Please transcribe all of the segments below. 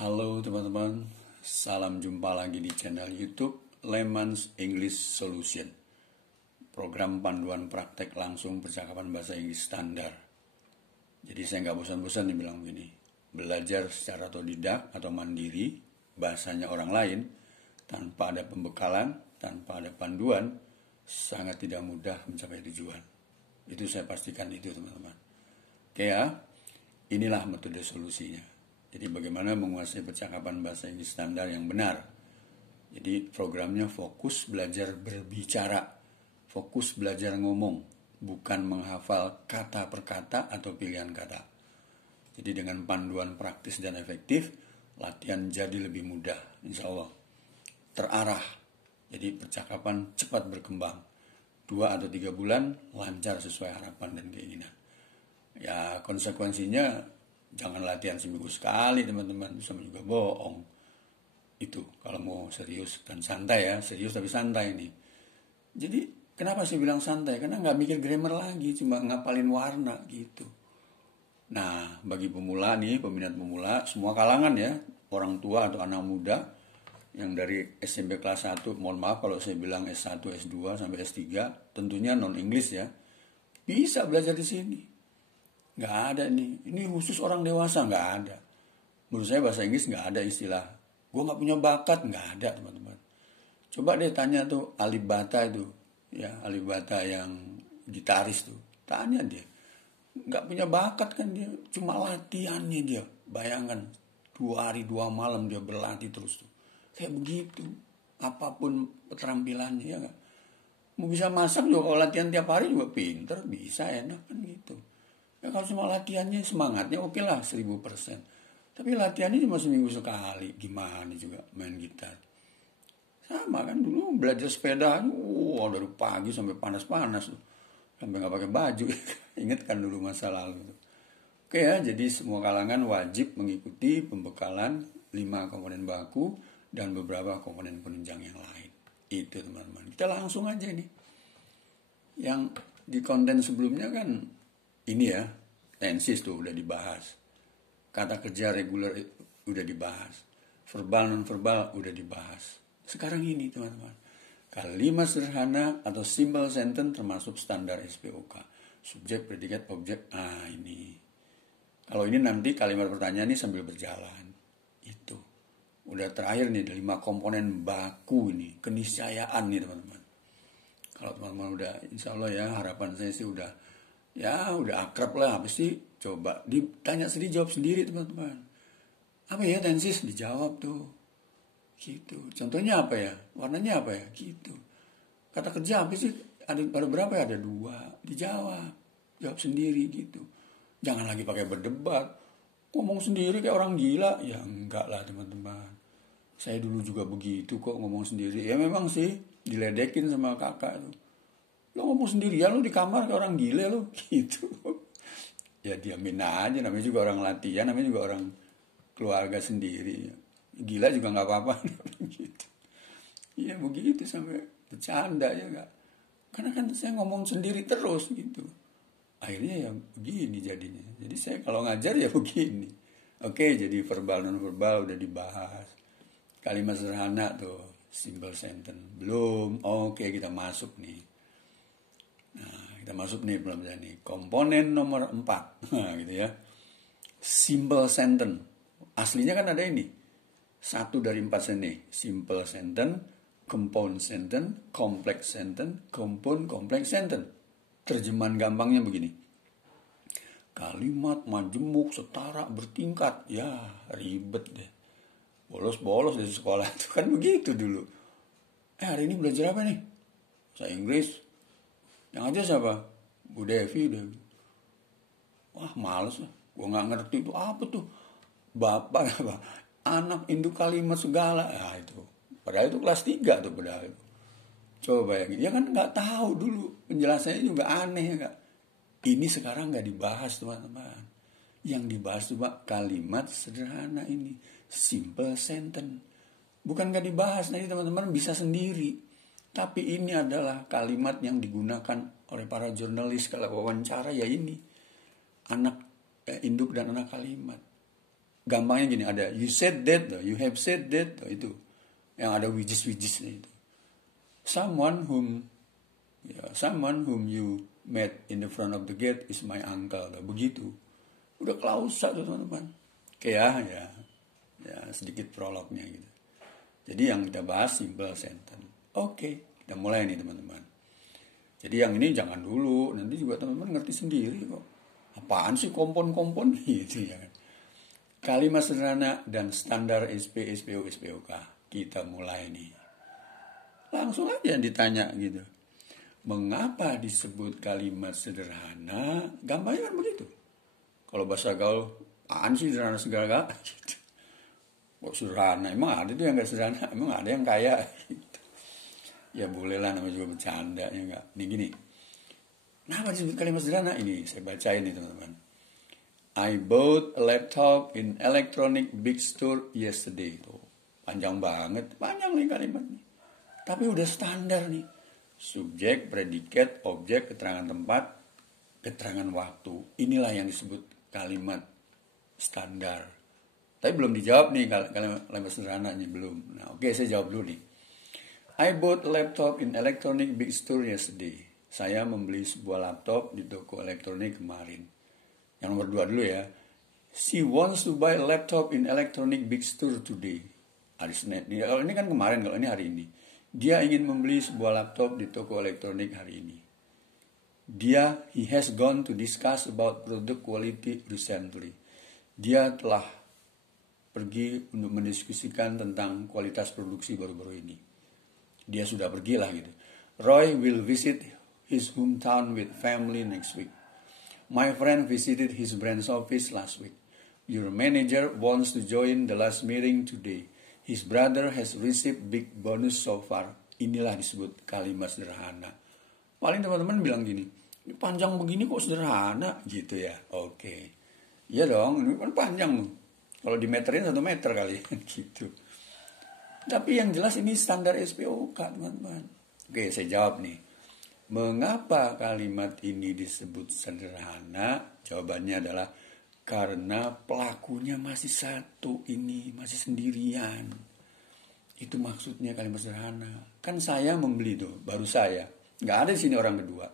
Halo teman-teman, salam jumpa lagi di channel YouTube Layman's English Solution. Program panduan praktek langsung percakapan bahasa Inggris standar. Jadi saya nggak bosan-bosan nih bilang begini. Belajar secara otodidak atau mandiri, bahasanya orang lain, tanpa ada pembekalan, tanpa ada panduan, sangat tidak mudah mencapai tujuan. Itu saya pastikan itu teman-teman. Oke ya, inilah metode solusinya. Jadi bagaimana menguasai percakapan bahasa Inggris standar yang benar. Jadi programnya fokus belajar berbicara, fokus belajar ngomong, bukan menghafal kata per kata atau pilihan kata. Jadi dengan panduan praktis dan efektif, latihan jadi lebih mudah, insya Allah. Terarah, jadi percakapan cepat berkembang. 2 atau 3 bulan lancar sesuai harapan dan keinginan. Ya konsekuensinya, jangan latihan seminggu sekali teman-teman, sama juga bohong. Itu kalau mau serius dan santai ya, serius tapi santai nih. Jadi kenapa saya bilang santai? Karena nggak mikir grammar lagi, cuma ngapalin warna gitu. Nah bagi pemula nih, peminat pemula, semua kalangan ya, orang tua atau anak muda yang dari SMP kelas 1, mohon maaf kalau saya bilang S1, S2 sampai S3, tentunya non-English ya, bisa belajar di sini. Nggak ada nih, ini khusus orang dewasa, nggak ada. Menurut saya bahasa Inggris nggak ada istilah gue nggak punya bakat, nggak ada teman-teman. Coba deh tanya tuh Alif Bata itu, ya Alif Bata yang gitaris tuh, tanya dia, nggak punya bakat kan dia, cuma latihannya dia. Bayangkan 2 hari 2 malam dia berlatih terus tuh, kayak begitu. Apapun keterampilannya ya nggak. Mau bisa masak juga kalau latihan tiap hari juga pinter, bisa enak kan gitu. Ya kalau cuma latihannya semangatnya oke lah 1000%. Tapi latihannya cuma seminggu sekali. Gimana juga main gitar. Sama kan dulu belajar sepeda. Dari pagi sampai panas-panas. Sampai gak pakai baju. Ingat kan dulu masa lalu. Oke ya, jadi semua kalangan wajib mengikuti pembekalan 5 komponen baku dan beberapa komponen penunjang yang lain. Itu teman-teman. Kita langsung aja nih. Yang di konten sebelumnya kan ini ya, tenses tuh udah dibahas. Kata kerja reguler udah dibahas. Verbal non-verbal udah dibahas. Sekarang ini teman-teman. Kalimat sederhana atau simple sentence termasuk standar SPOK. Subjek, predikat, objek. Ini. Kalau ini nanti kalimat pertanyaan ini sambil berjalan. Itu. Udah terakhir nih, 5 komponen baku ini. Keniscayaan nih teman-teman. Kalau teman-teman udah, insya Allah ya, harapan saya sih udah akrab lah. Apa sih? Coba ditanya sendiri, jawab sendiri teman-teman. Apa ya tensis? Dijawab tuh. Gitu. Contohnya apa ya? Warnanya apa ya? Gitu. Kata kerja apa sih? Ada berapa ya? Ada 2. Dijawab. Jawab sendiri gitu. Jangan lagi pakai berdebat. Ngomong sendiri kayak orang gila. Ya enggak lah teman-teman. Saya dulu juga begitu kok ngomong sendiri. Ya memang sih diledekin sama kakak tuh. Lo ngomong sendirian, lo di kamar kayak orang gila lo, gitu. Ya diamin aja, namanya juga orang latihan, namanya juga orang keluarga sendiri. Gila juga gak apa-apa, gitu. Iya begitu sampai bercanda ya gak. Karena kan saya ngomong sendiri terus gitu. Akhirnya ya begini jadinya. Jadi saya kalau ngajar ya begini. Oke, jadi verbal non-verbal udah dibahas. Kalimat sederhana tuh, simple sentence. Belum, oke kita masuk nih. Nah, kita masuk nih pelan-pelan nih. Komponen nomor 4. Nah, gitu ya. Simple sentence. Aslinya kan ada ini. 1 dari 4 sini. Simple sentence, compound sentence, complex sentence, compound complex sentence. Terjemahan gampangnya begini. Kalimat majemuk, setara, bertingkat. Ya, ribet deh. Bolos-bolos dari sekolah itu kan begitu dulu. Hari ini belajar apa nih? Bahasa Inggris. Yang aja siapa? Bu Devi udah. Wah males lah. Gue gak ngerti itu apa tuh. Bapak apa? Anak induk kalimat segala. Ya itu. Padahal itu kelas 3 tuh padahal itu. Coba bayangin. Ya kan gak tahu dulu. Penjelasannya juga aneh ya gak. Ini sekarang gak dibahas teman-teman. Yang dibahas cuma kalimat sederhana ini. Simple sentence. Bukan gak dibahas. Nanti teman-teman bisa sendiri. Tapi ini adalah kalimat yang digunakan oleh para jurnalis kalau wawancara ya ini. Anak induk dan anak kalimat. gampangnya gini, ada you said that, you have said that, itu yang ada which-nya itu. Someone whom you met in the front of the gate is my uncle. Begitu. Udah klausa tuh teman-teman. Kayak ya sedikit prolognya gitu. Jadi yang kita bahas simple sentence. Oke, kita mulai nih teman-teman. Jadi yang ini jangan dulu, nanti juga teman-teman ngerti sendiri kok. Apaan sih kompon-kompon gitu ya kan. Kalimat sederhana dan standar SP, SPO, SPOK. Kita mulai nih. Langsung aja ditanya gitu. Mengapa disebut kalimat sederhana? Gampangnya kan begitu. Kalau bahasa gaul, apaan sih sederhana segala gitu. Kok sederhana? Emang ada tuh yang gak sederhana? Emang ada yang kaya? Gitu. Ya bolehlah, namanya juga bercanda ya enggak. Nih gini. Kenapa disebut kalimat sederhana? Ini saya bacain nih teman-teman. I bought a laptop in electronic big store yesterday. Tuh, panjang banget. Panjang nih kalimatnya. Tapi udah standar nih. Subjek, predikat, objek, keterangan tempat, keterangan waktu. Inilah yang disebut kalimat standar. Tapi belum dijawab nih kalimat sederhananya, belum. Nah, oke, saya jawab dulu nih. I bought a laptop in electronic big store yesterday. Saya membeli sebuah laptop di toko elektronik kemarin. Yang nomor 2 dulu ya. She wants to buy a laptop in electronic big store today. Hari Senin. Kalau ini kan kemarin, kalau ini hari ini. Dia ingin membeli sebuah laptop di toko elektronik hari ini. He has gone to discuss about product quality recently. Dia telah pergi untuk mendiskusikan tentang kualitas produksi baru-baru ini. Dia sudah pergilah gitu. Roy will visit his hometown with family next week. My friend visited his branch office last week. Your manager wants to join the last meeting today. His brother has received big bonus so far. Inilah disebut kalimat sederhana. Paling teman-teman bilang gini, ini panjang begini kok sederhana gitu ya. Oke. Iya dong, ini kan panjang. Kalau dimeterin 1 meter kali gitu. Tapi yang jelas ini standar SPOK teman-teman. Oke, saya jawab nih. Mengapa kalimat ini disebut sederhana? Jawabannya adalah karena pelakunya masih satu ini, masih sendirian. Itu maksudnya kalimat sederhana. Kan saya membeli tuh, baru saya. Nggak ada di sini orang kedua.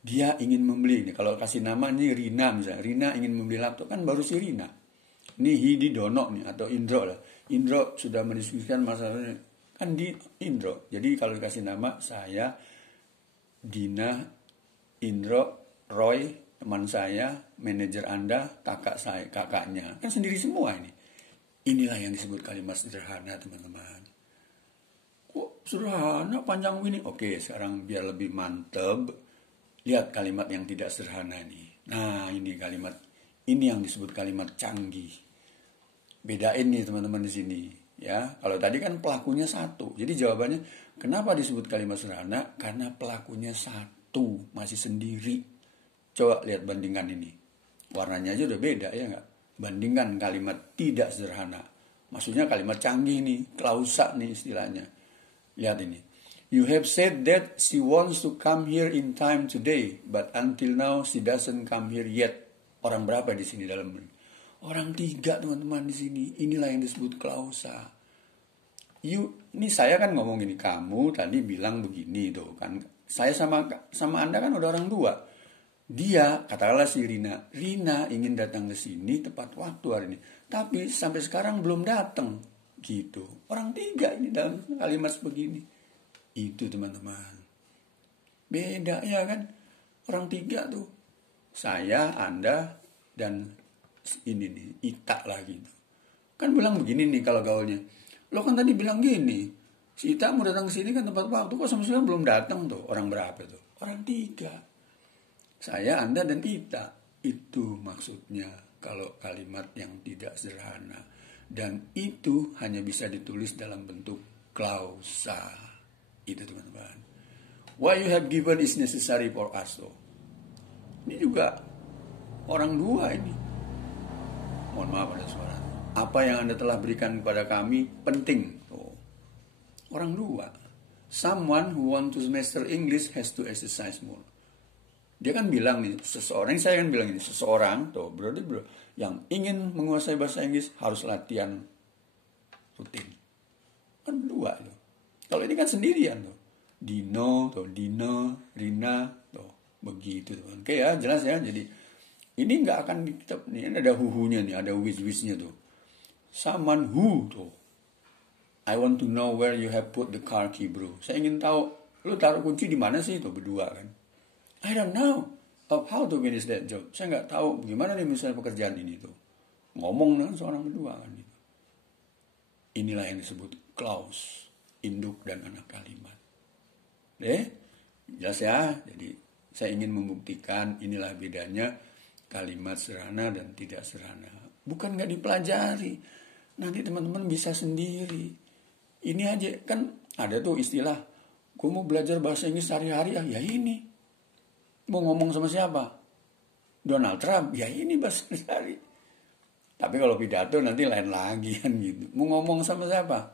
Dia ingin membeli. Nih, kalau kasih nama nih Rina misalnya. Rina ingin membeli laptop, kan baru si Rina. Ini Hidi Dono nih, atau Indro lah. Indro sudah mendiskusikan masalahnya. Kan di Indro. Jadi kalau dikasih nama saya, Dina, Indro, Roy, teman saya, manajer Anda, kakaknya. Kan sendiri semua ini. Inilah yang disebut kalimat sederhana, teman-teman. Kok sederhana, panjang ini? Oke, sekarang biar lebih mantep, lihat kalimat yang tidak sederhana ini. Nah, ini kalimat, ini yang disebut kalimat canggih. Bedain nih teman-teman di sini. Ya, kalau tadi kan pelakunya satu. Jadi jawabannya, kenapa disebut kalimat sederhana? Karena pelakunya satu, masih sendiri. Coba lihat bandingkan ini. Warnanya aja udah beda ya nggak? Bandingkan kalimat tidak sederhana. Maksudnya kalimat canggih nih, klausa nih istilahnya. Lihat ini. You have said that she wants to come here in time today, but until now she doesn't come here yet. Orang berapa di sini dalam ini? Orang 3 teman-teman di sini. Inilah yang disebut klausa. Ini saya kan ngomong gini, kamu tadi bilang begini tuh kan. Saya sama Anda kan udah orang 2. Dia, katakanlah si Rina ingin datang ke sini tepat waktu hari ini. Tapi sampai sekarang belum datang. Gitu. Orang 3 ini dalam kalimat begini. Itu teman-teman. Beda ya kan. Orang 3 tuh. Saya, Anda, dan ini nih, Ita lah gitu. Kan bilang begini nih kalau gaulnya. Lo kan tadi bilang gini. Si Ita mau datang ke sini kan tepat waktu. Kok sama sekali belum datang tuh. Orang berapa tuh? Orang 3. Saya, Anda, dan Ita. Itu maksudnya kalau kalimat yang tidak sederhana. Dan itu hanya bisa ditulis dalam bentuk klausa. Itu teman-teman. What you have given is necessary for us. Though. Ini juga orang 2 ini. Mohon maaf ada suara. Apa yang Anda telah berikan kepada kami penting. Tuh. Orang 2. Someone who want to master English has to exercise more. Dia kan bilang nih, seseorang, saya kan bilang ini, seseorang, tuh, berarti Yang ingin menguasai bahasa Inggris harus latihan rutin. Kan berdua itu. Kalau ini kan sendirian tuh. Dino, tuh, Dina, Rina, tuh, begitu tuh. Oke ya, jelas ya. Jadi ini nggak akan di kitab nih. Ini ada huhunya nih, ada which-whichnya tuh. Someone who tuh. I want to know where you have put the car key, bro. Saya ingin tahu, lu taruh kunci di mana sih? Tuh berdua kan. I don't know of how to finish that job. Saya nggak tahu gimana nih misalnya pekerjaan ini tuh. Ngomong dengan seorang berdua kan gitu. Inilah yang disebut clause, induk dan anak kalimat. Jelas ya. Jadi saya ingin membuktikan inilah bedanya kalimat sederhana dan tidak sederhana. Bukan nggak dipelajari. Nanti teman-teman bisa sendiri. Ini aja kan ada tuh istilah, gue mau belajar bahasa Inggris sehari-hari ya ini. Mau ngomong sama siapa? Donald Trump, ya ini bahasa sehari. Tapi kalau pidato nanti lain lagi kan gitu. Mau ngomong sama siapa?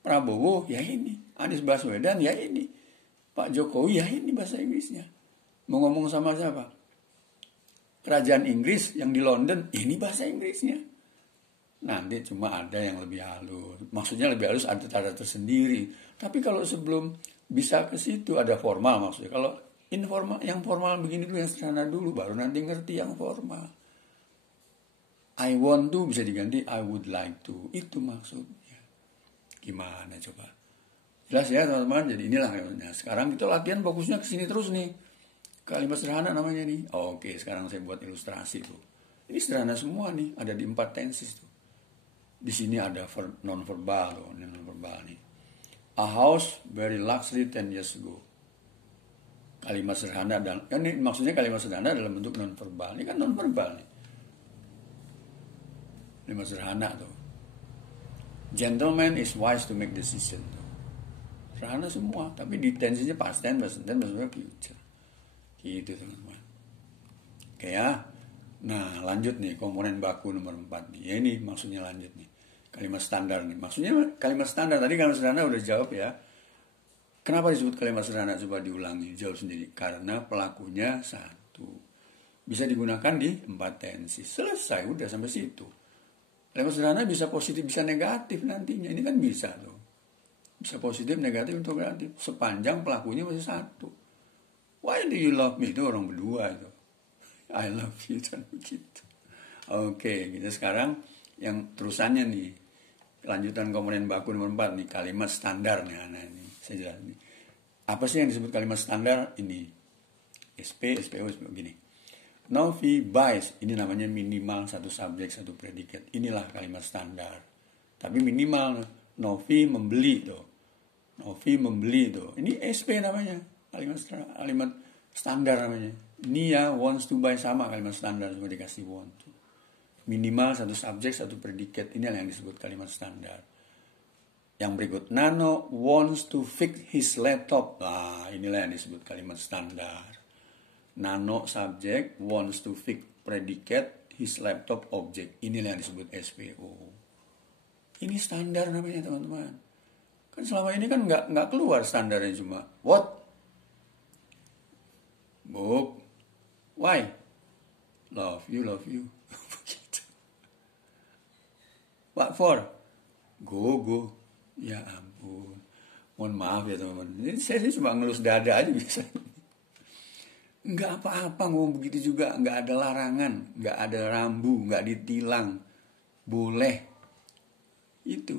Prabowo, ya ini. Anies Baswedan, ya ini. Pak Jokowi, ya ini bahasa Inggrisnya. Mau ngomong sama siapa? Kerajaan Inggris yang di London, ini bahasa Inggrisnya. Nanti cuma ada yang lebih halus. Maksudnya lebih halus ada tanda tersendiri. Tapi kalau sebelum bisa ke situ ada formal maksudnya. Kalau informal, yang formal begini dulu, yang sederhana dulu, baru nanti ngerti yang formal. I want to bisa diganti I would like to. Itu maksudnya. Gimana coba? Jelas ya teman-teman. Jadi inilah. Nah, sekarang kita latihan fokusnya ke sini terus nih. Kalimat sederhana namanya nih. Oke, sekarang saya buat ilustrasi tuh. Ini sederhana semua nih. Ada di 4 tenses tuh. Di sini ada non-verbal tuh. Non-verbal nih. A house very luxury 10 years ago. Kalimat sederhana dan kan ini maksudnya kalimat sederhana dalam bentuk non-verbal. Ini kan non-verbal nih. Kalimat sederhana tuh. Gentleman is wise to make decision tuh. Sederhana semua, tapi di tensinya past tense, present tense, maksudnya future. Gitu teman-teman. Oke ya. Nah lanjut nih komponen baku nomor 4 nih. Ya ini maksudnya lanjut nih. Kalimat standar nih. Maksudnya kalimat standar. Tadi kalimat sederhana udah jawab ya. Kenapa disebut kalimat sederhana? Coba diulangi. Jawab sendiri. Karena pelakunya satu. Bisa digunakan di 4 tensi. Selesai. Udah sampai situ. Kalimat sederhana bisa positif, bisa negatif nantinya. Ini kan bisa tuh. Bisa positif, negatif, untuk negatif. Sepanjang pelakunya masih satu. Why do you love me? Itu orang berdua itu. I love you. Dan begitu. Oke. Kita sekarang yang terusannya nih. Lanjutan komponen baku nomor 4 nih, kalimat standar nih. Nah, ini saya jelaskan nih. Apa sih yang disebut kalimat standar? Ini SP, SPO, SPO gini. Novi buys, ini namanya minimal satu subjek, satu predikat. Inilah kalimat standar. Tapi minimal Novi membeli tuh. Novi membeli tuh. Ini SP namanya. Kalimat standar namanya. Nia wants to buy, sama kalimat standar, cuma dikasih want to. Minimal satu subjek, satu predikat. Ini yang disebut kalimat standar. Yang berikut, Nano wants to fix his laptop. Nah, inilah yang disebut kalimat standar. Nano subjek, wants to fix predikat, his laptop object. Inilah yang disebut SPO. Ini standar namanya teman-teman. Kan selama ini kan nggak keluar standarnya, cuma what? Book. Why? Love you, love you. What for? Go. Ya ampun. Mohon maaf ya teman-teman. Ini saya sih cuma ngelus dada aja bisa. Nggak apa-apa ngomong begitu juga. Nggak ada larangan. Nggak ada rambu. Nggak ditilang. Boleh. Itu.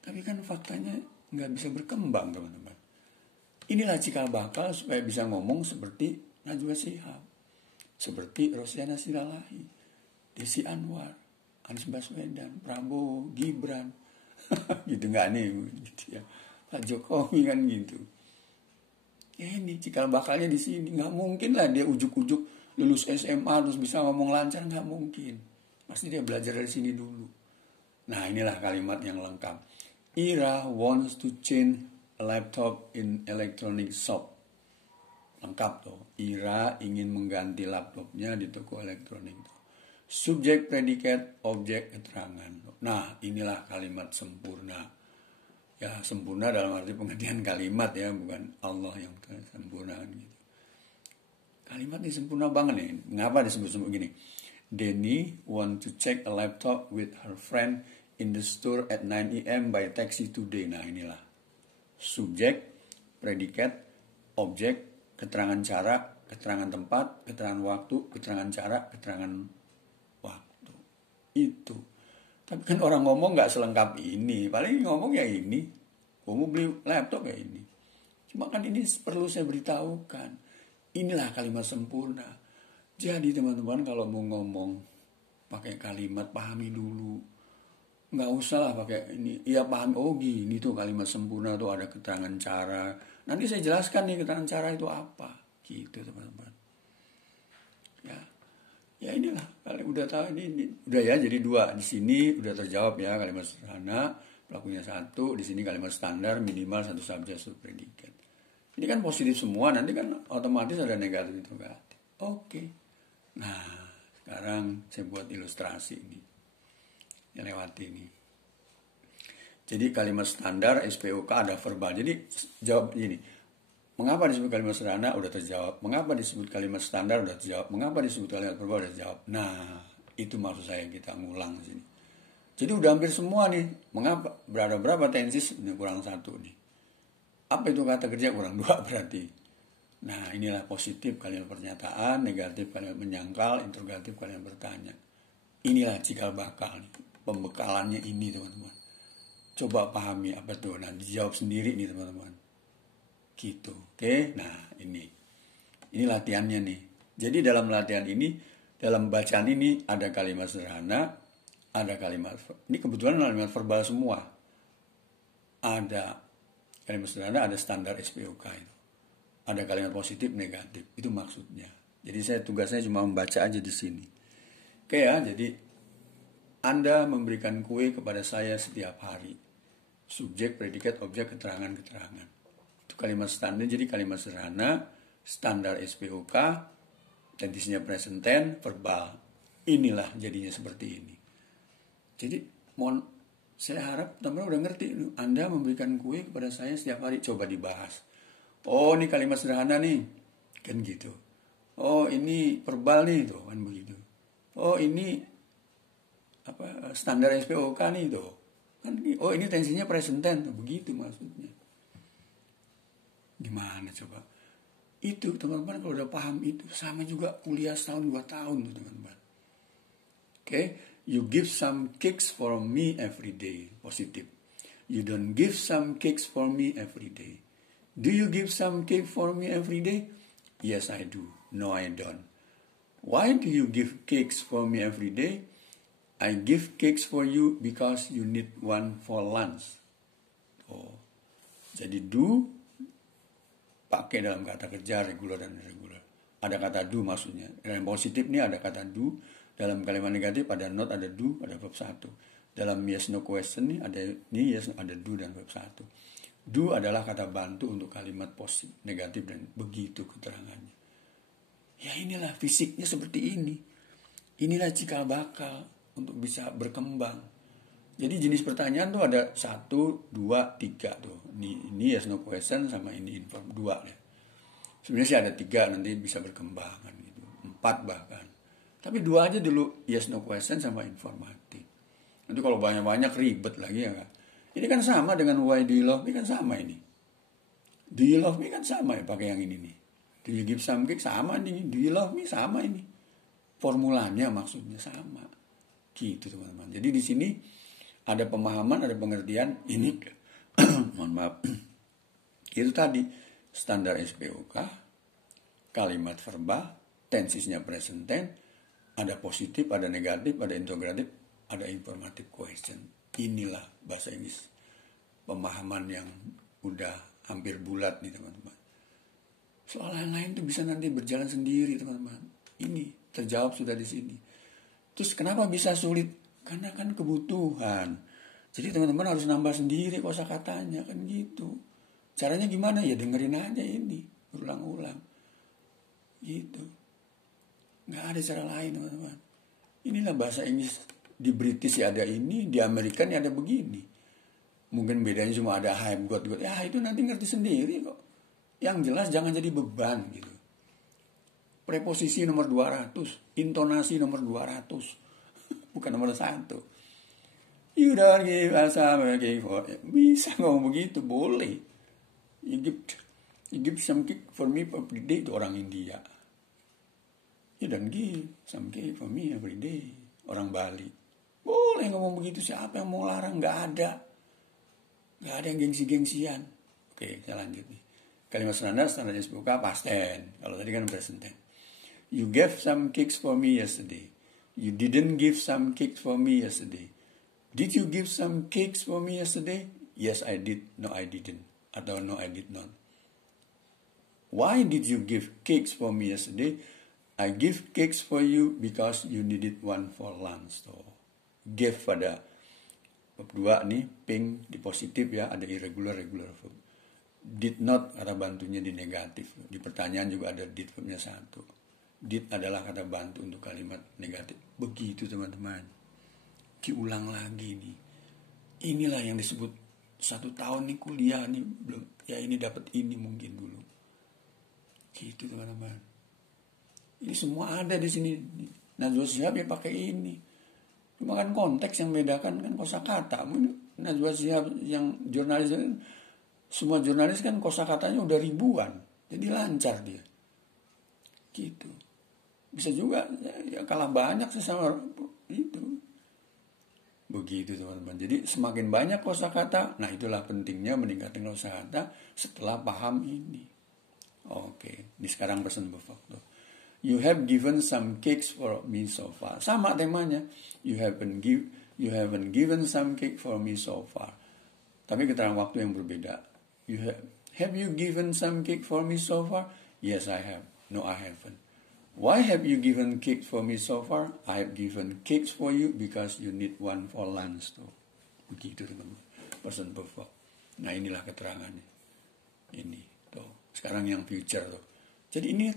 Tapi kan faktanya nggak bisa berkembang teman-teman. Inilah cikal bakal supaya bisa ngomong seperti Najwa Shihab. Seperti Rosiana Silalahi. Desi Anwar. Anies Baswedan, Prabowo, Gibran, gitu nggak nih, gitu ya. Pak Jokowi kan gitu. Ya ini cikal bakalnya di sini. Nggak mungkin lah dia ujuk-ujuk lulus SMA terus bisa ngomong lancar, nggak mungkin. Pasti dia belajar dari sini dulu. Nah inilah kalimat yang lengkap. Ira wants to change a laptop in electronic shop. Lengkap tuh. Ira ingin mengganti laptopnya di toko elektronik tuh. Subjek, predikat, objek, keterangan. Nah, inilah kalimat sempurna. Ya, sempurna dalam arti pengertian kalimat ya, bukan Allah yang sempurna gitu. kalimat ini sempurna banget nih. Mengapa disebut-sebut gini? Denny want to check a laptop with her friend in the store at 9 a.m. by taxi today. Nah inilah subjek, predikat, objek, keterangan cara, keterangan tempat, keterangan waktu, keterangan cara, keterangan waktu. Itu. Tapi kan orang ngomong nggak selengkap ini. Paling ngomong ya ini. Kamu beli laptop ya ini. Cuma kan ini perlu saya beritahukan. Inilah kalimat sempurna. Jadi teman-teman kalau mau ngomong pakai kalimat pahami dulu. Nggak usah lah pakai ini. Ya pahami, oh gini tuh kalimat sempurna tuh ada keterangan cara. Nanti saya jelaskan nih keterangan cara itu apa. Gitu teman-teman. Ya inilah. Kalian udah tahu ini. Udah ya jadi 2. Di sini udah terjawab ya kalimat sederhana. Pelakunya 1. Di sini kalimat standar minimal 1 subjek 1 predikat. Ini kan positif semua. Nanti kan otomatis ada negatif interrogatif. Oke. Nah, sekarang saya buat ilustrasi ini. Yang lewati ini. Jadi kalimat standar SPOK ada verbal. Jadi jawab ini. Mengapa disebut kalimat sederhana? Udah terjawab. Mengapa disebut kalimat standar? Udah terjawab. Mengapa disebut kalimat verbal? Udah terjawab. Nah, itu maksud saya kita ngulang sini. Jadi udah hampir semua nih. Mengapa? Berapa tensis? Ini kurang 1 nih. Apa itu kata kerja? Kurang 2 berarti. Nah inilah positif kalimat pernyataan, negatif kalimat menyangkal, interrogatif kalimat bertanya. Inilah cikal bakal nih. Pembekalannya ini teman-teman. Coba pahami apa tuh. Nah dijawab sendiri nih teman-teman. Gitu. Oke. Nah ini latihannya nih. Jadi dalam latihan ini, dalam bacaan ini ada kalimat sederhana, ada kalimat, ini kebetulan kalimat verbal semua. Ada kalimat sederhana, ada standar SPOK itu. Ada kalimat positif, negatif. Itu maksudnya. Jadi tugasnya cuma membaca aja di sini. Oke ya, jadi Anda memberikan kue kepada saya setiap hari. Subjek, predikat, objek, keterangan-keterangan. Itu kalimat standar. Jadi kalimat sederhana, standar SPOK, tensinya present tense, verbal. Inilah jadinya seperti ini. Jadi saya harap teman-teman udah ngerti. Anda memberikan kue kepada saya setiap hari. Coba dibahas. Oh ini kalimat sederhana nih. Kan gitu. Oh ini verbal nih tuh. Kan begitu. Oh ini standar SPOK nih tuh. Kan, oh ini tensinya present tense. Begitu maksudnya. Gimana coba? Itu teman-teman kalau udah paham itu. Sama juga kuliah setahun 2 tahun tuh teman-teman. Oke. You give some cakes for me every day. Positif. You don't give some cakes for me every day. Do you give some cake for me every day? Yes, I do. No, I don't. Why do you give cakes for me every day? I give cakes for you because you need one for lunch. Oh, jadi do pakai dalam kata kerja regular dan irregular. Ada kata do maksudnya. Dalam positif nih ada kata do. Dalam kalimat negatif ada not, ada do, ada verb 1. Dalam yes no question nih ada yes, ada do dan verb 1. Do adalah kata bantu untuk kalimat positif, negatif, dan begitu keterangannya. Ya inilah fisiknya seperti ini. Inilah cikal bakal untuk bisa berkembang. Jadi jenis pertanyaan tuh ada 1, 2, 3 tuh. Ini yes no question sama ini inform 2 ya. Sebenarnya sih ada 3 nanti bisa berkembang kan gitu. 4 bahkan. Tapi 2 aja dulu yes no question sama informatif. Nanti kalau banyak-banyak ribet lagi ya kan. Ini kan sama dengan why do you love me kan sama ini. Do you love me kan sama ya pakai yang ini nih. Do you give some cake sama nih. Do you love me sama ini. Formulanya maksudnya sama. Gitu teman-teman. Jadi di sini ada pemahaman, ada pengertian. Ini mohon maaf. Itu tadi standar SPOK, kalimat verbal, tensisnya present tense, ada positif, ada negatif, ada interrogatif, ada informative question. Inilah bahasa Inggris pemahaman yang udah hampir bulat nih teman-teman. Soal lain-lain itu bisa nanti berjalan sendiri teman-teman. Ini terjawab sudah di sini. Terus kenapa bisa sulit? Karena kan kebutuhan. Jadi teman-teman harus nambah sendiri kosakatanya kan gitu. Caranya gimana? Ya dengerin aja ini, berulang-ulang. Gitu. Nggak ada cara lain teman-teman. Inilah bahasa Inggris. Di British ya ada ini, di Amerika ya ada begini. Mungkin bedanya cuma ada have got. Ya itu nanti ngerti sendiri kok. Yang jelas jangan jadi beban gitu. preposisi nomor 200, intonasi nomor 200, bukan nomor 1. You don't give us some cake for... Bisa ngomong begitu, boleh. You give some cake for me every day, itu orang India. You don't give some cake for me every day, orang Bali. Boleh ngomong begitu, siapa yang mau larang? Nggak ada yang gengsi-gengsian. Oke, saya lanjut nih. Kalimat standarnya sebuka past tense. Kalau tadi kan present tense. You gave some cakes for me yesterday. You didn't give some cakes for me yesterday. Did you give some cakes for me yesterday? Yes, I did. No, I didn't. Atau no, I did not. Why did you give cakes for me yesterday? I give cakes for you because you needed one for lunch. So, give pada verb 2 nih, pink di positif ya, ada irregular, regular verb. Did not kata bantunya di negatif. Di pertanyaan juga ada did verbnya 1. Did adalah kata bantu untuk kalimat negatif. Begitu teman-teman. Diulang lagi nih. Inilah yang disebut 1 tahun nih kuliah nih belum. Ya ini dapat ini mungkin dulu. Gitu teman-teman. Ini semua ada di sini. Najwa Shihab ya pakai ini. Cuma kan konteks yang bedakan kan kosakata. Najwa Shihab yang jurnalis, semua jurnalis kan kosakatanya udah ribuan. Jadi lancar dia. Gitu. Bisa juga ya kalah banyak sesama itu. Begitu teman-teman. Jadi semakin banyak kosakata, nah itulah pentingnya meningkatkan kosakata setelah paham ini. Oke, ini sekarang present perfect. You have given some cakes for me so far. Sama temanya. You haven't given some cake for me so far. Tapi keterangan waktu yang berbeda. Have you given some cake for me so far? Yes, I have. No, I haven't. Why have you given cake for me so far? I have given cakes for you because you need one for lunch. Tuh. Begitu teman-teman. Present perfect. Nah inilah keterangannya. Ini tuh. Sekarang yang future tuh. Jadi ini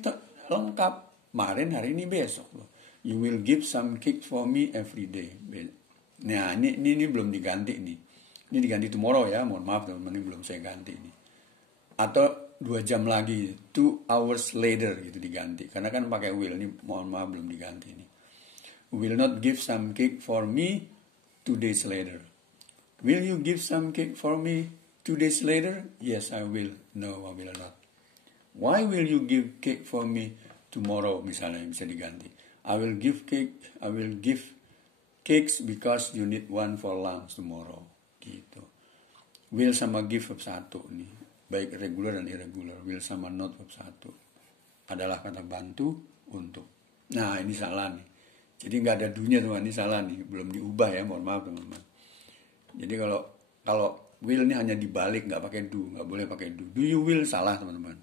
lengkap. Kemarin, hari ini, besok tuh. You will give some cake for me every day. Nah ini belum diganti nih. Ini diganti tomorrow ya. Mohon maaf teman-teman, ini belum saya ganti nih. Atau 2 jam lagi, 2 hours later gitu diganti. Karena kan pakai will, ini mohon maaf belum diganti nih. Will not give some cake for me 2 days later. Will you give some cake for me 2 days later? Yes, I will. No, I will not. Why will you give cake for me tomorrow? Misalnya bisa diganti. I will give cakes because you need one for lunch tomorrow. Gitu. Will sama give verb 1 nih. Baik regular dan irregular, will sama not verb 1 adalah kata bantu untuk. Nah ini salah nih. Jadi nggak ada do-nya teman, ini salah nih, belum diubah ya, mohon maaf teman-teman. Jadi kalau will ini hanya dibalik, nggak pakai do, nggak boleh pakai do. Do you will salah teman-teman.